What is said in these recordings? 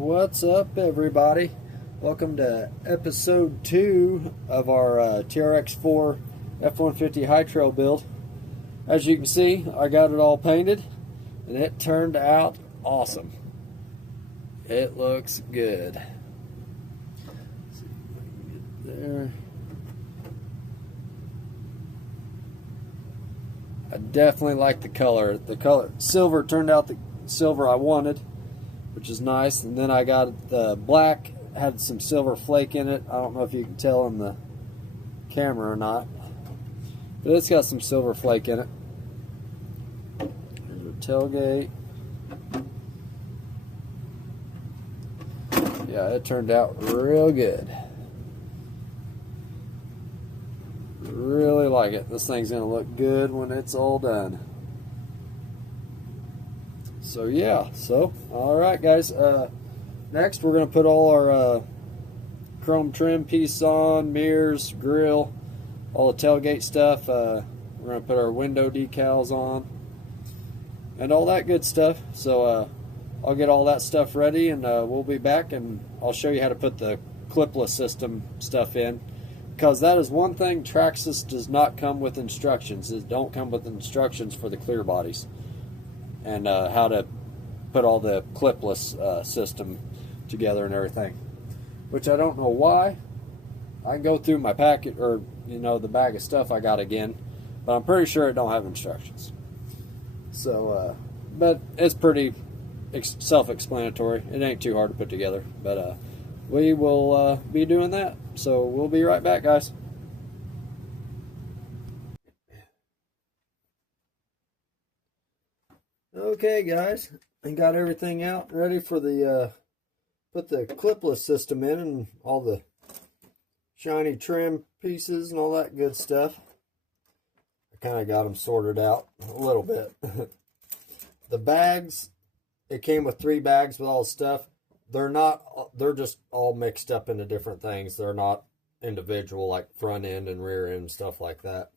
What's up, everybody? Welcome to episode 2 of our trx4 f-150 hightrail build. As you can see, I got it all painted and it turned out awesome. It looks good. Let's see if I can get there. I definitely like the color. The color silver turned out the silver I wanted, which is nice. And then I got the black, had some silver flake in it. I don't know if you can tell in the camera or not, but it's got some silver flake in it. There's a tailgate. Yeah, it turned out real good. Really like it. This thing's gonna look good when it's all done. So yeah, alright guys, next we're going to put all our chrome trim piece on, mirrors, grill, all the tailgate stuff. We're going to put our window decals on and all that good stuff. So I'll get all that stuff ready and we'll be back and I'll show you how to put the clipless system stuff in, because that is one thing Traxxas does not come with instructions. It don't come with instructions for the clear bodies and how to put all the clipless system together and everything, which I don't know why. I can go through my packet, or the bag of stuff I got again, but I'm pretty sure it don't have instructions. So but it's pretty self-explanatory. It ain't too hard to put together, but we will be doing that, so we'll be right back, guys. Okay guys, I got everything out ready for the put the clipless system in and all the shiny trim pieces and all that good stuff. I kind of got them sorted out a little bit. The bags, it came with 3 bags with all the stuff. They're just all mixed up into different things. They're not individual like front end and rear end and stuff like that.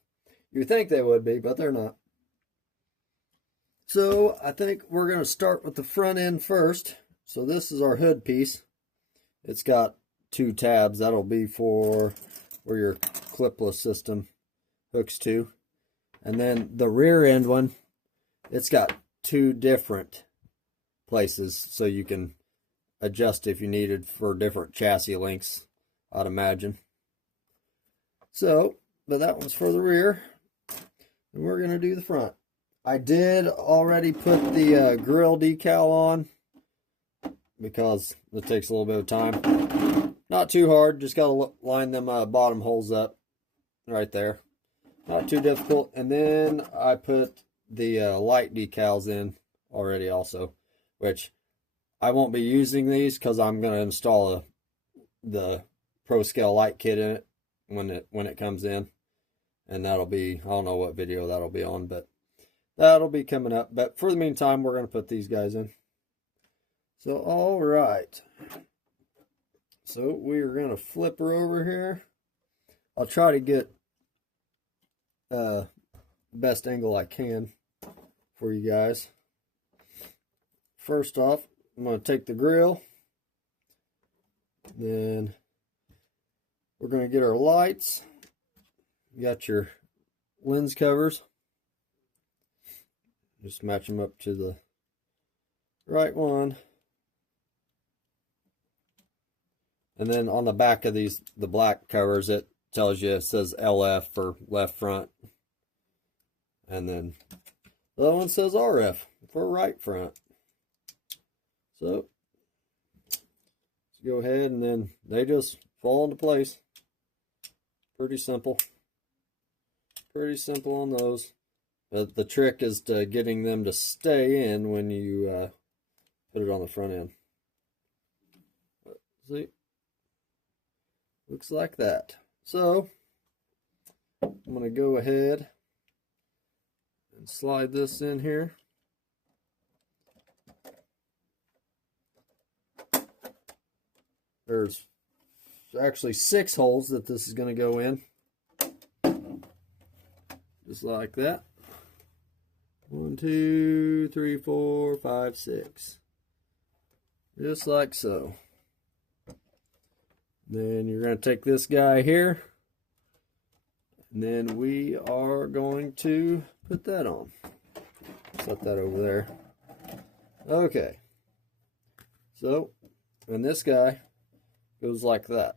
You think they would be, but they're not. So I think we're going to start with the front end first. So this is our hood piece. It's got 2 tabs. That'll be for where your clipless system hooks to. And then the rear end one, it's got 2 different places so you can adjust if you needed for different chassis lengths, I'd imagine. So, but that one's for the rear. And we're going to do the front. I did already put the grill decal on because it takes a little bit of time. Not too hard, just got to line them bottom holes up right there. Not too difficult. And then I put the light decals in already also, which I won't be using these because I'm going to install the Pro Scale light kit in it when it comes in. And that'll be, I don't know what video that'll be on, but that'll be coming up. But for the meantime, we're going to put these guys in. So, all right. So, we're going to flip her over here. I'll try to get best angle I can for you guys. First off, I'm going to take the grill. Then, we're going to get our lights. You got your lens covers. Just match them up to the right one. And then on the back of these, the black covers, it tells you, it says LF for left front. And then the other one says RF for right front. So, let's go ahead and then they just fall into place. Pretty simple. Pretty simple on those. But the trick is to getting them to stay in when you put it on the front end. See? Looks like that. So, I'm going to go ahead and slide this in here. There's actually 6 holes that this is going to go in. Just like that. 1, 2, 3, 4, 5, 6. just like so. Then you're going to take this guy here, and then we are going to put that on. Set that over there. Okay. So, and this guy goes like that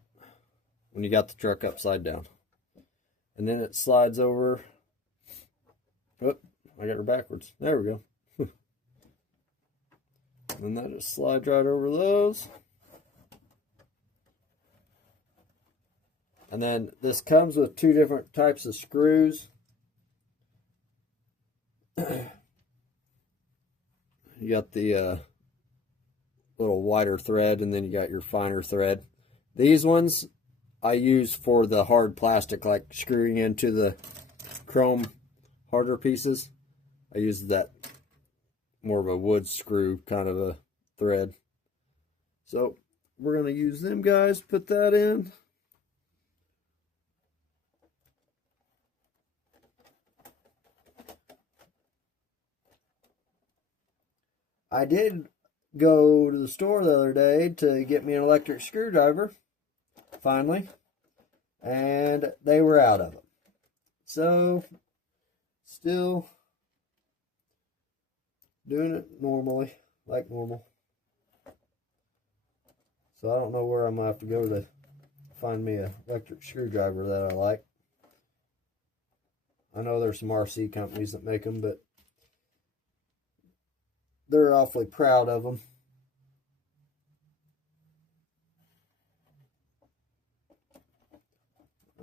when you got the truck upside down. And then it slides over. Oh, I got her backwards. There we go. And that just slides right over those. And then this comes with two different types of screws. You got the little wider thread, and then you got your finer thread. These ones I use for the hard plastic, like screwing into the chrome harder pieces. I use that more of a wood screw kind of a thread. So we're going to use them guys, put that in. I did go to the store the other day to get me an electric screwdriver, finally, and they were out of them. So, still doing it normally, like normal. So I don't know where I'm going to have to go to find me an electric screwdriver that I like. I know there's some RC companies that make them, but they're awfully proud of them.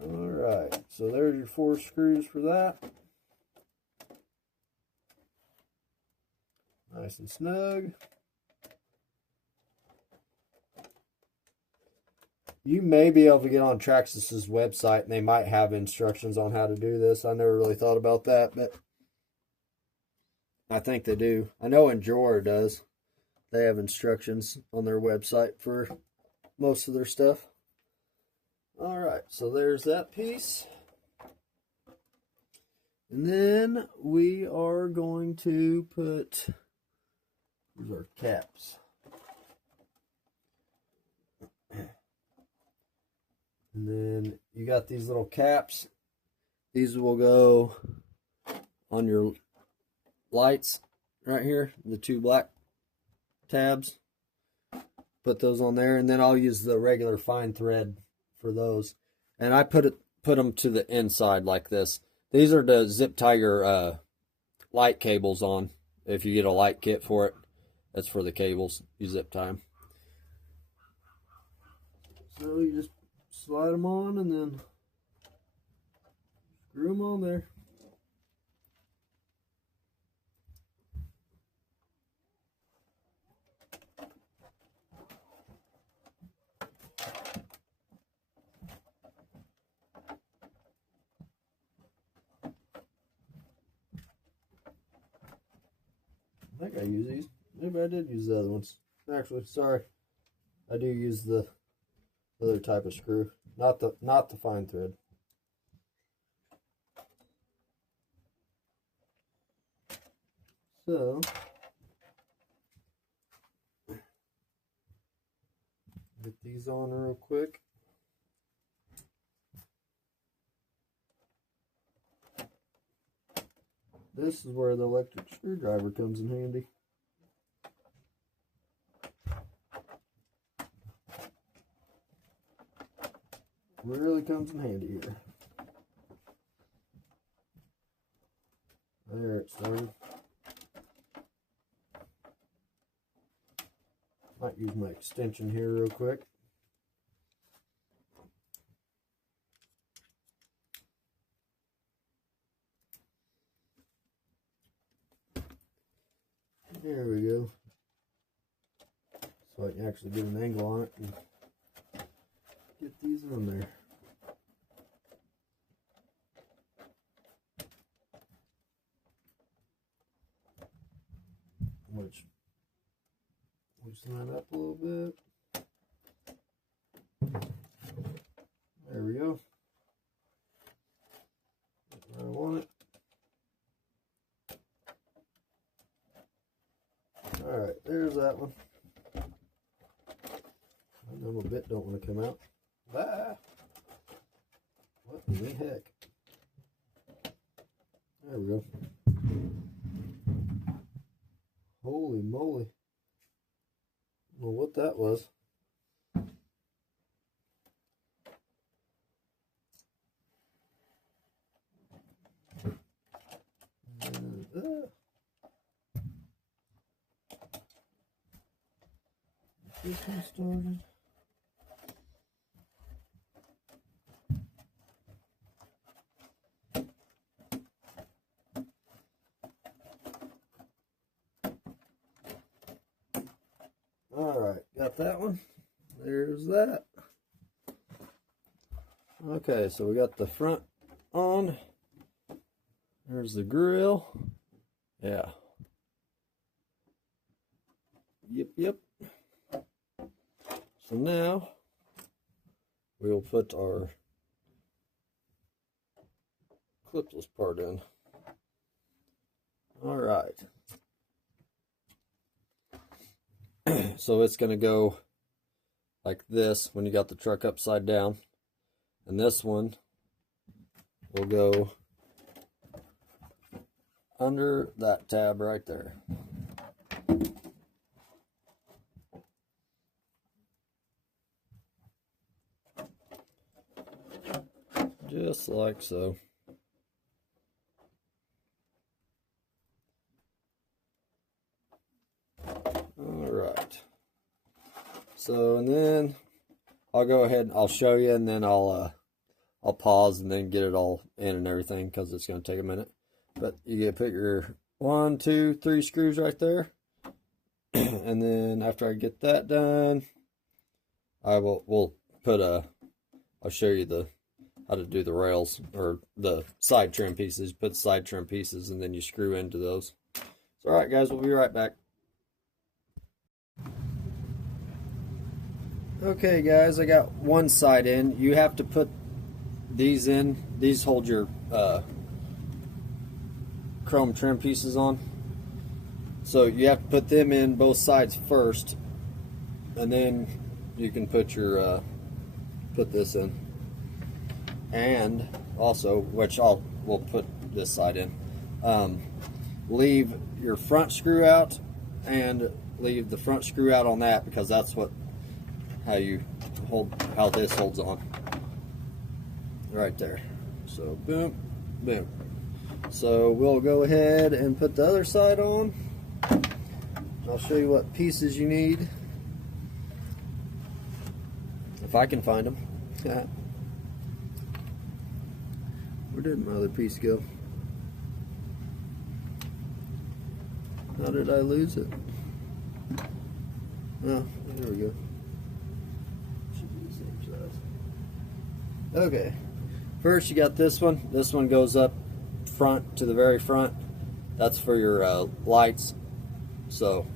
Alright, so there's your 4 screws for that. Nice and snug. You may be able to get on Traxxas's website and they might have instructions on how to do this. I never really thought about that, but I think they do. I know Enjoyer does. They have instructions on their website for most of their stuff. Alright, so there's that piece. And then we are going to put, these are caps. And then you got these little caps. These will go on your lights right here, the 2 black tabs. Put those on there, and then I'll use the regular fine thread for those. And I put them to the inside like this. These are to zip tie your light cables on. If you get a light kit for it, that's for the cables. You zip tie them. So you just slide them on and then screw them on there. I think I use these. Maybe I did use the other ones. Actually, sorry. I do use the other type of screw, not the fine thread. So get these on real quick. This is where the electric screwdriver comes in handy. Really comes in handy here. There it started. Might use my extension here real quick. There we go. So I can actually get an angle on it and get these on there. Which loosen that up a little bit. There we go. Where I want it. Alright, there's that one. Now my bit don't want to come out. Ah! What in the heck? There we go. Holy moly. I don't know what that was. This one started. Alright, got that one. There's that. Okay, so we got the front on. There's the grill. Yeah. Yep. So now we'll put our clipless part in. Alright. So it's going to go like this when you got the truck upside down. And this one will go under that tab right there. Just like so. Alright. So, and then I'll go ahead and I'll show you, and then I'll pause and then get it all in and everything, because it's going to take a minute. But you get to put your 1, 2, 3 screws right there. And then after I get that done, we'll put I'll show you how to do the rails, or the side trim pieces. Put side trim pieces and then you screw into those. So alright guys, we'll be right back. Okay guys, I got one side in. You have to put these in. These hold your chrome trim pieces on. So you have to put them in both sides first, and then you can put your put this in. And also, which we'll put this side in. Leave your front screw out, and leave the front screw out on that, because that's how this holds on. Right there. So boom, boom. So we'll go ahead and put the other side on. I'll show you what pieces you need, if I can find them. Where did my other piece go? How did I lose it? Oh, there we go. Should be the same size. Okay. First you got this one. This one goes up front to the very front. That's for your lights. So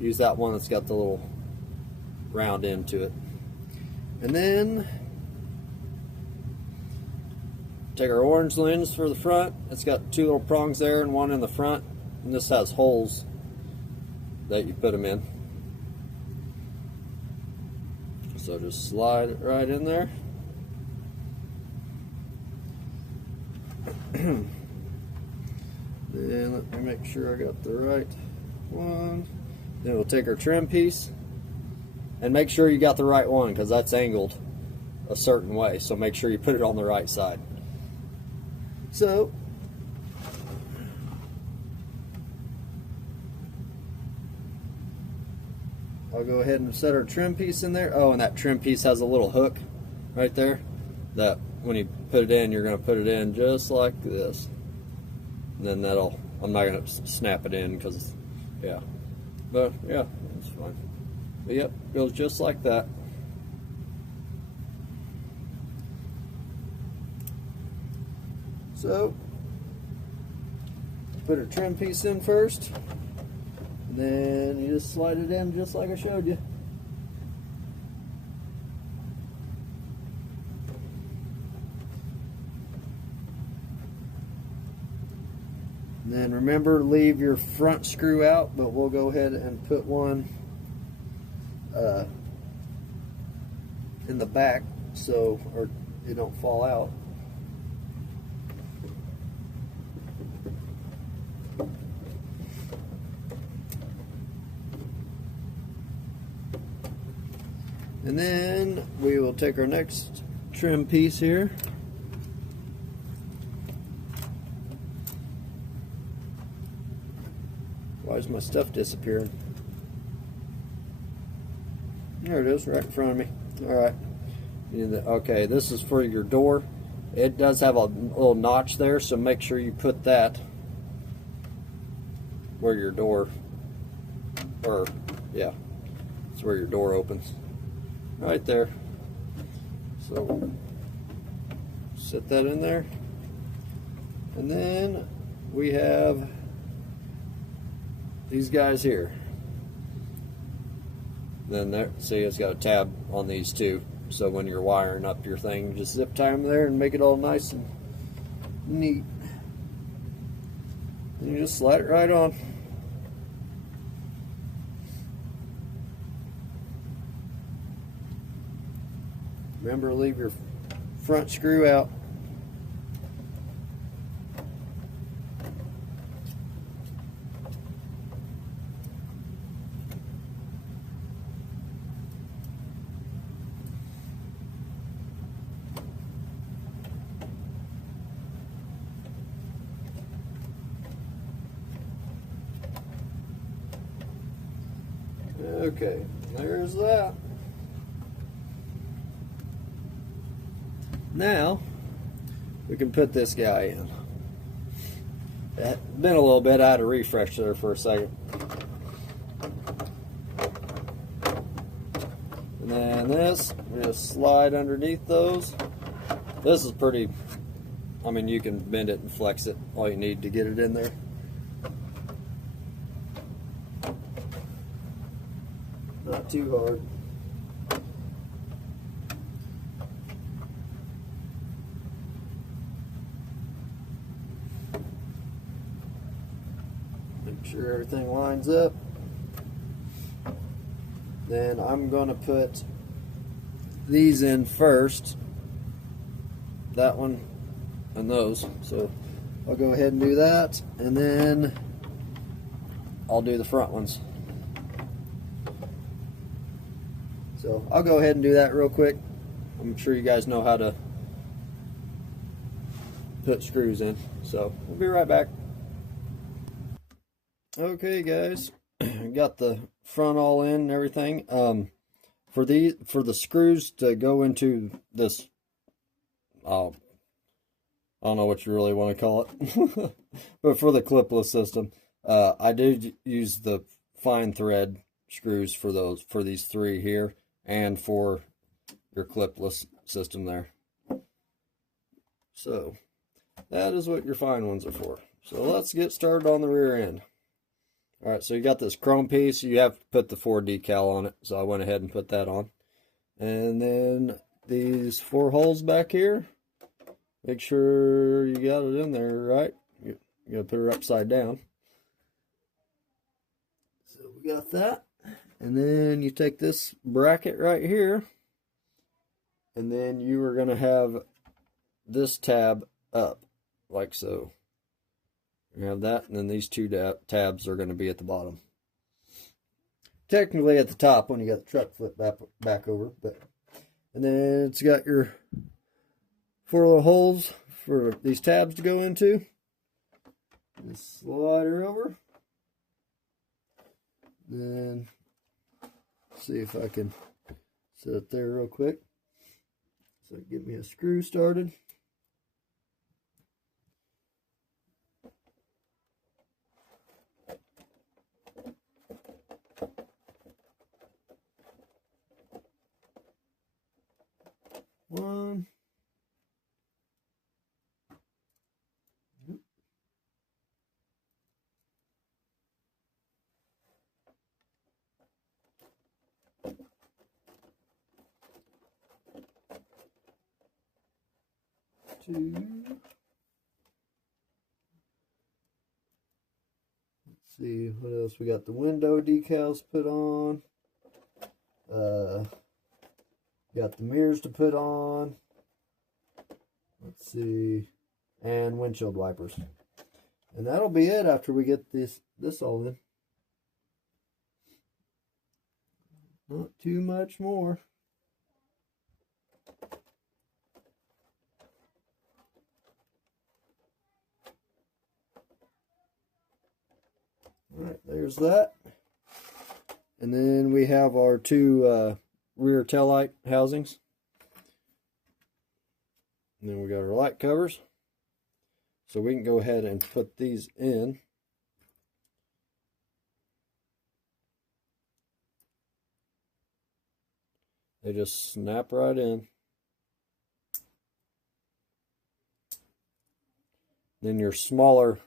use that one that's got the little round end to it. And then take our orange lens for the front. It's got 2 little prongs there and one in the front. And this has holes that you put them in. So just slide it right in there. Then let me make sure I got the right one. Then we'll take our trim piece, and make sure you got the right one, because that's angled a certain way, so make sure you put it on the right side. So I'll go ahead and set our trim piece in there. Oh, and that trim piece has a little hook right there that when you put it in, you're going to put it in just like this. And then I'm not going to snap it in, because, yeah. But, yeah, that's fine. But, yep, goes just like that. So, put our trim piece in first. And then you just slide it in just like I showed you. And then remember, leave your front screw out, but we'll go ahead and put one in the back so or they don't fall out. And then we will take our next trim piece here. Why is my stuff disappearing? There it is, right in front of me. Alright. Okay, this is for your door. It does have a little notch there, so make sure you put that where your door, or yeah, it's where your door opens. Right there. So set that in there. And then we have these guys here. Then there, see, it's got a tab on these too. So when you're wiring up your thing, just zip tie them there and make it all nice and neat. And you just slide it right on. Remember to leave your front screw out. Okay, there's that. Now we can put this guy in. It's been a little bit. I had to refresh there for a second. And then this, we just slide underneath those. This is pretty, I mean, you can bend it and flex it, all you need to get it in there. Not too hard. Make sure everything lines up. Then I'm going to put these in first. That one and those. So I'll go ahead and do that, and then I'll do the front ones. So I'll go ahead and do that real quick. I'm sure you guys know how to put screws in. So we'll be right back. Okay guys, got the front all in and everything. For the screws to go into this, I don't know what you really want to call it, but for the clipless system, I did use the fine thread screws for these three here, and for your clipless system there. So that is what your fine ones are for. So let's get started on the rear end. All right, so you got this chrome piece. You have to put the 4 decal on it, so I went ahead and put that on. And then these 4 holes back here, make sure you got it in there right. You gotta put it upside down. So we got that. And then you take this bracket right here, and then you are going to have this tab up, like so. You have that, and then these 2 tabs are going to be at the bottom. Technically at the top when you got the truck flip back over, but and then it's got your 4 little holes for these tabs to go into. Just slide her over. Then see if I can set it there real quick. So get me a screw started. One. Two. Let's see what else we got. The window decals put on. Got the mirrors to put on. Let's see. And windshield wipers. And that'll be it after we get this all in. Not too much more. Alright, there's that. And then we have our two rear taillight housings. And then we got our light covers. So we can go ahead and put these in. They just snap right in. Then your smaller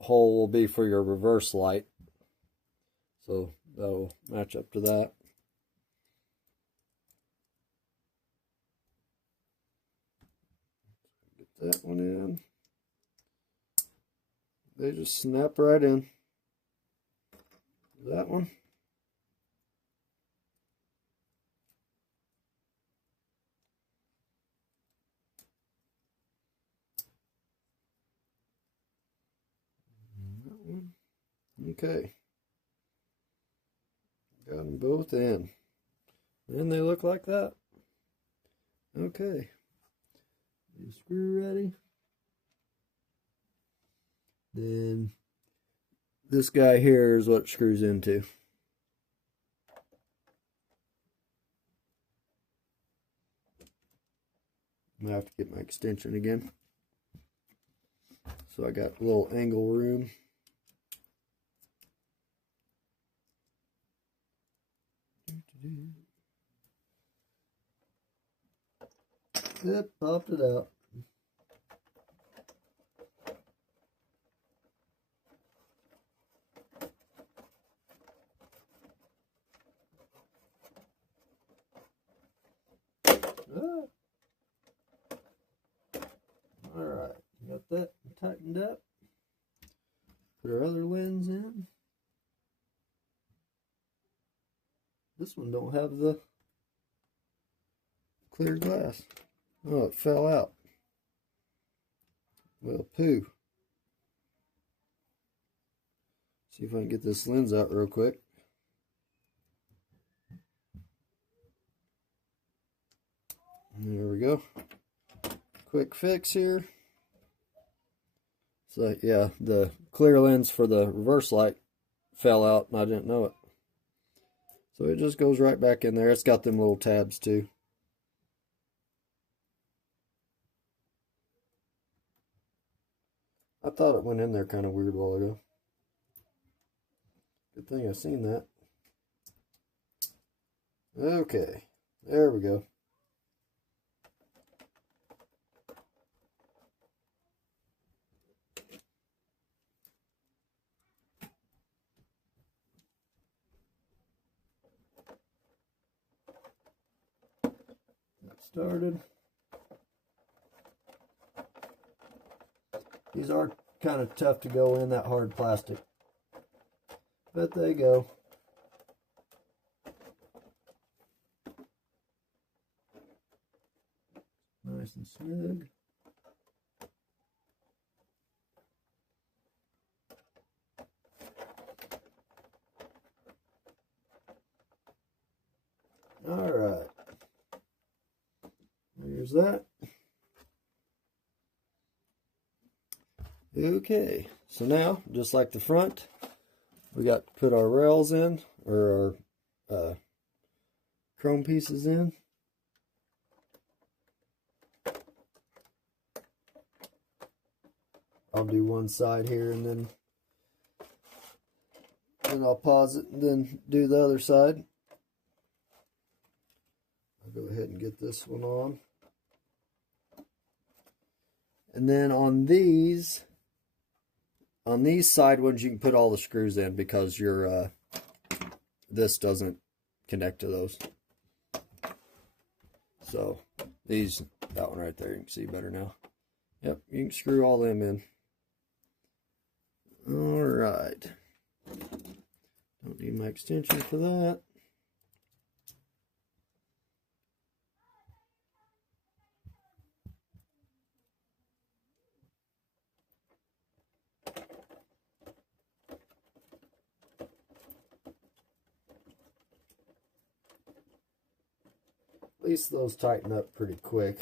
hole will be for your reverse light. So that'll match up to that. Get that one in. They just snap right in. That one. That one. Okay. Got them both in. And they look like that. Okay. The screw ready. Then this guy here is what it screws into. I'm gonna have to get my extension again. So I got a little angle room. Yep, popped it out. Alright, got that tightened up. Put our other lens in. This one don't have the clear glass. Oh, it fell out. Well, poo. See if I can get this lens out real quick. There we go. Quick fix here. So yeah, the clear lens for the reverse light fell out and I didn't know it. So it just goes right back in there. It's got them little tabs too. I thought it went in there kind of weird a while ago. Good thing I seen that. Okay, there we go. Started. These are kind of tough to go in that hard plastic, but they go. Nice and snug. All right. There's that. Okay, so now, just like the front, we got to put our rails in, or our chrome pieces in. I'll do one side here and then I'll pause it and then do the other side. I'll go ahead and get this one on. And then on these side ones, you can put all the screws in because your this doesn't connect to those. So these, that one right there, you can see better now. Yep, you can screw all them in. All right. Don't need my extension for that. At least those tighten up pretty quick.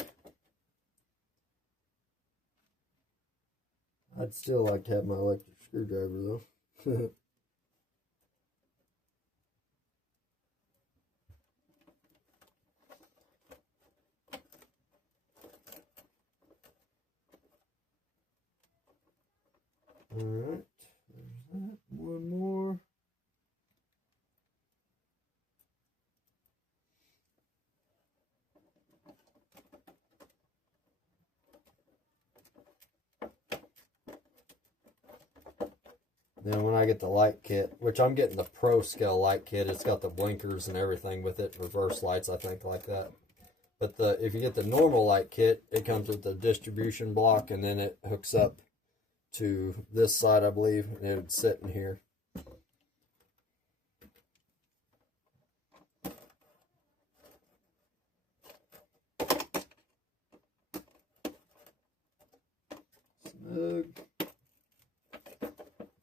I'd still like to have my electric screwdriver though. Alright, there's that. One more. Then when I get the light kit, which I'm getting the Pro Scale light kit, it's got the blinkers and everything with it, reverse lights, I think, like that. But if you get the normal light kit, it comes with the distribution block, and then it hooks up to this side, I believe, and it would sit in here. Snug.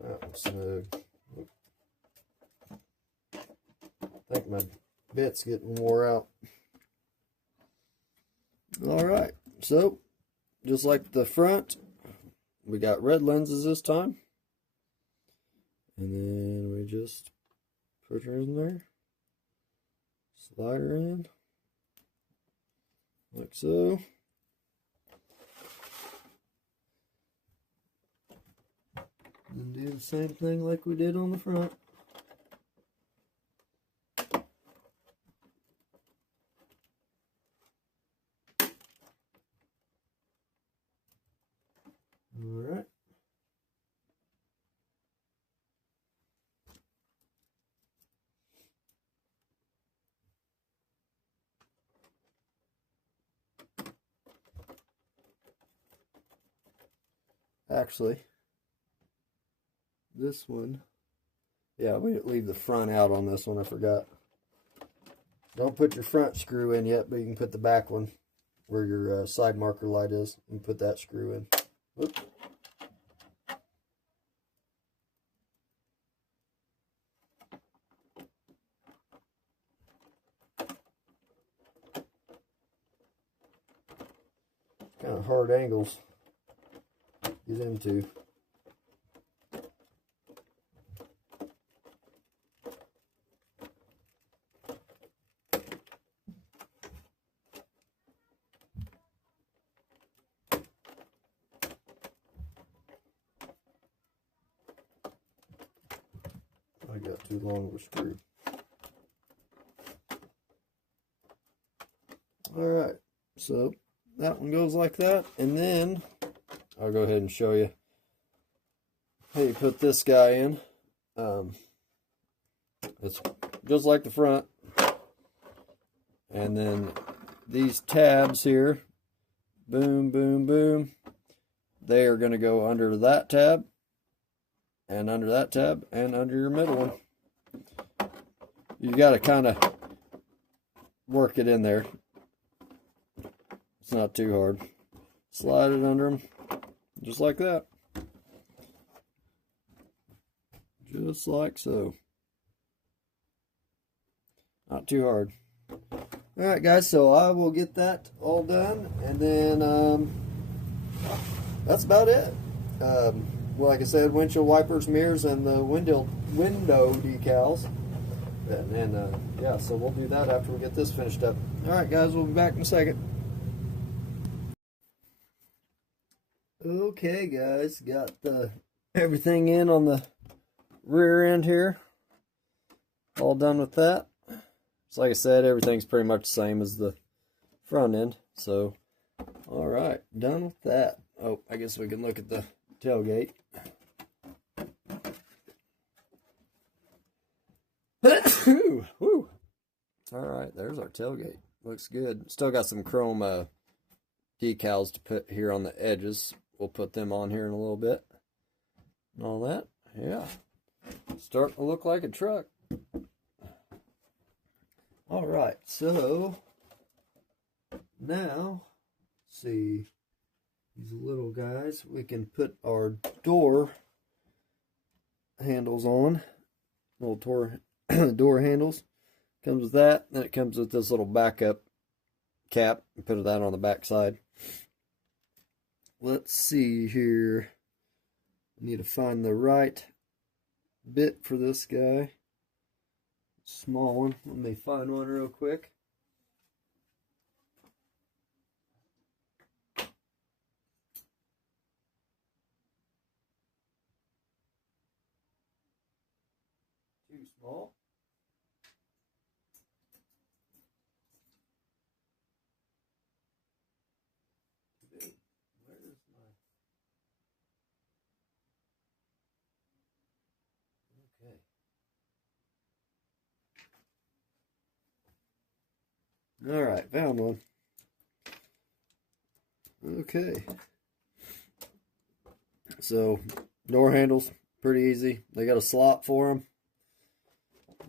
That one's snug. I think my bit's getting wore out. Alright, so just like the front, we got red lenses this time. And then we just put her in there. Slide her in. Like so. And do the same thing like we did on the front. Alright. Actually, this one, yeah, we leave the front out on this one, I forgot. Don't put your front screw in yet, but you can put the back one where your side marker light is. You can put that screw in. Oops. Kind of hard angles to get into. I got too long of a screw. Alright, so that one goes like that, and then I'll go ahead and show you how you put this guy in. It's just like the front, and then these tabs here, boom, boom, boom, they are going to go under that tab, and under that tab, and under your middle one. You got to kind of work it in there. It's not too hard. Slide it under them, just like that. Just like so. Not too hard. Alright guys, so I will get that all done, and then that's about it. Well, like I said, windshield wipers, mirrors, and the window decals. And then, yeah, so we'll do that after we get this finished up. Alright guys, we'll be back in a second. Okay guys, got everything in on the rear end here. All done with that. So like I said, everything's pretty much the same as the front end. So, alright, done with that. Oh, I guess we can look at the tailgate. Alright, there's our tailgate. Looks good. Still got some chrome decals to put here on the edges. We'll put them on here in a little bit. And all that. Yeah. Starting to look like a truck. Alright, so now, let's see, these little guys, we can put our door handles on. Little door handles. Comes with that, then it comes with this little backup cap and put that on the back side. Let's see here. I need to find the right bit for this guy. Small one. Let me find one real quick. Too small. Too big. Where is my... Okay. Alright, found one. Okay. So, door handles, pretty easy. They got a slot for them.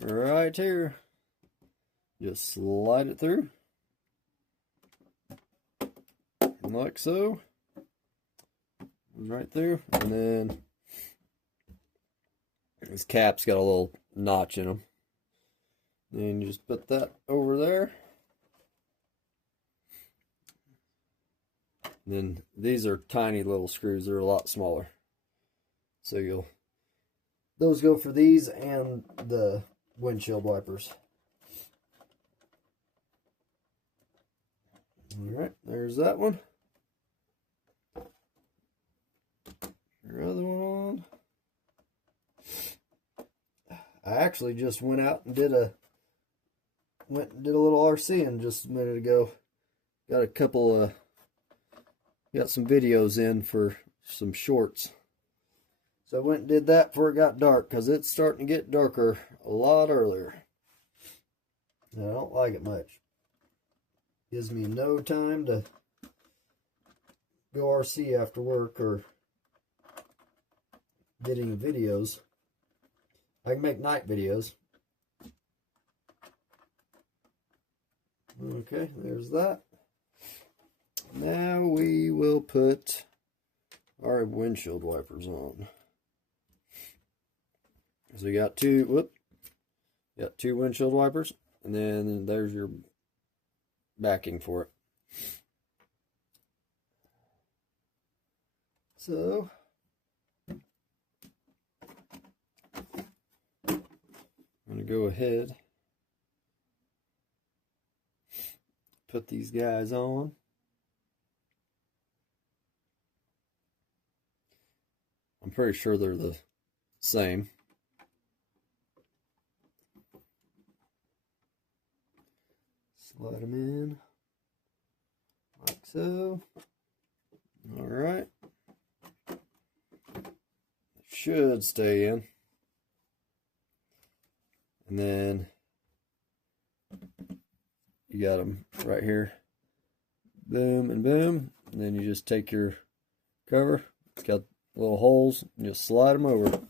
Right here. Just slide it through. Like so. Right through. And then this cap's got a little notch in them. Then you just put that over there. And then these are tiny little screws. They're a lot smaller. So those go for these and the windshield wipers. Alright, there's that one. Your other one on. I actually just went out and did a little RCing just a minute ago. Got a couple got some videos in for some shorts. So I went and did that before it got dark, because it's starting to get darker a lot earlier. And I don't like it much. Gives me no time to go RC after work or get any videos. I can make night videos. Okay, there's that. Now we will put our windshield wipers on. So you got two windshield wipers, and then there's your backing for it. So I'm going to go ahead, put these guys on. I'm pretty sure they're the same. Slide them in like so. All right. Should stay in. And then you got them right here. Boom and boom. And then you just take your cover. It's got little holes and just slide them over.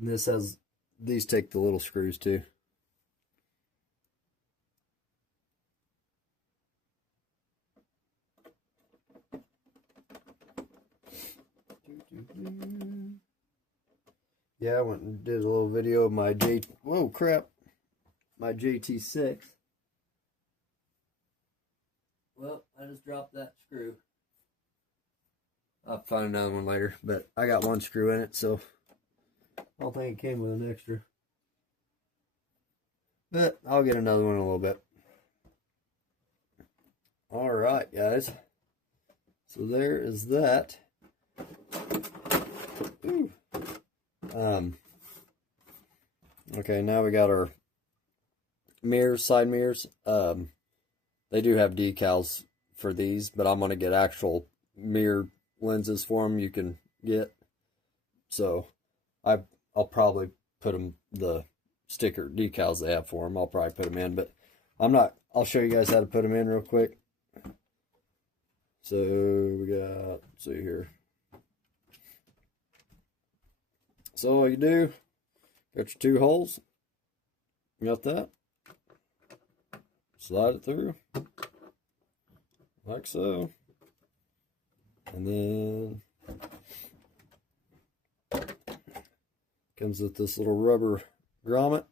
And this has, these take the little screws too. Yeah, I went and did a little video of my my JT6. Well, I just dropped that screw. I'll find another one later, but I got one screw in it, so I don't think it came with an extra. But I'll get another one in a little bit. Alright, guys. So there is that. Ooh. Okay, now we got our mirrors, side mirrors. They do have decals for these, but I'm going to get actual mirror lenses for them you can get. So I'll probably put them, the sticker decals they have for them, I'll probably put them in, but I'll show you guys how to put them in real quick. So we got, let's see here. So all you do, got your two holes, got that, slide it through, like so, And then comes with this little rubber grommet.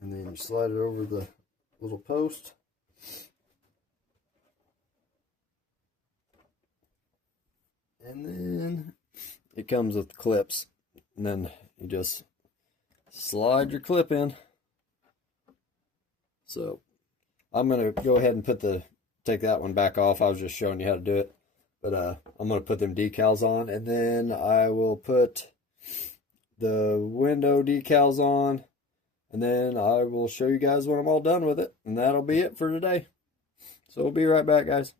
And then you slide it over the little post. And then it comes with clips. And then you just slide your clip in. So I'm going to go ahead and take that one back off. I was just showing you how to do it. But I'm going to put them decals on. And then I will put the window decals on. And then I will show you guys when I'm all done with it. And that'll be it for today. So we'll be right back, guys.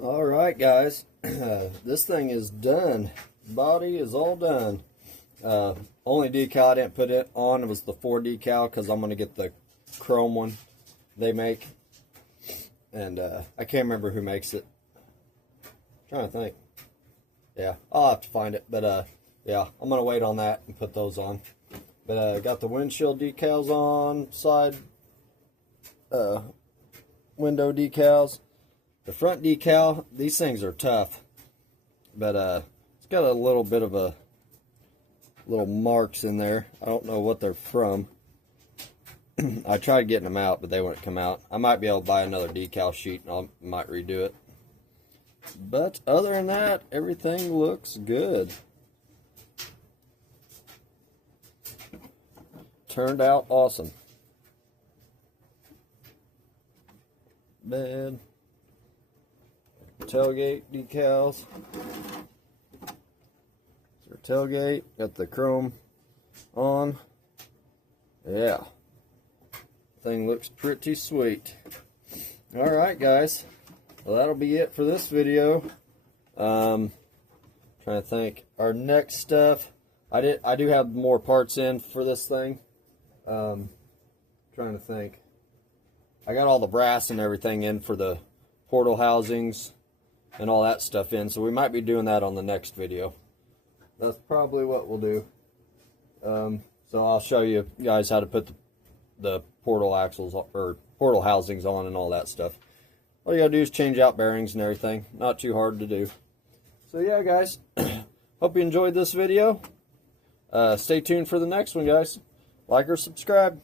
Alright, guys. This thing is done. Body is all done. Only decal I didn't put it on was the 4 decal because I'm going to get the chrome one they make. And I can't remember who makes it. I'm trying to think. Yeah, I'll have to find it. But yeah, I'm going to wait on that and put those on. But I got the windshield decals on, side window decals. The front decal, these things are tough. But it's got a little bit of a little marks in there. I don't know what they're from. I tried getting them out, but they wouldn't come out. I might be able to buy another decal sheet and I might redo it. But other than that, everything looks good. Turned out awesome. Bed. Tailgate decals. Our tailgate, got the chrome on. Yeah. Thing looks pretty sweet. Alright, guys. Well, that'll be it for this video. Trying to think. Our next stuff, I do have more parts in for this thing. Trying to think. I got all the brass and everything in for the portal housings and all that stuff in, so we might be doing that on the next video. That's probably what we'll do. So I'll show you guys how to put the portal axles or portal housings on and all that stuff. All you gotta do is change out bearings and everything. Not too hard to do. So yeah, guys, hope you enjoyed this video. Stay tuned for the next one, guys. Like or subscribe.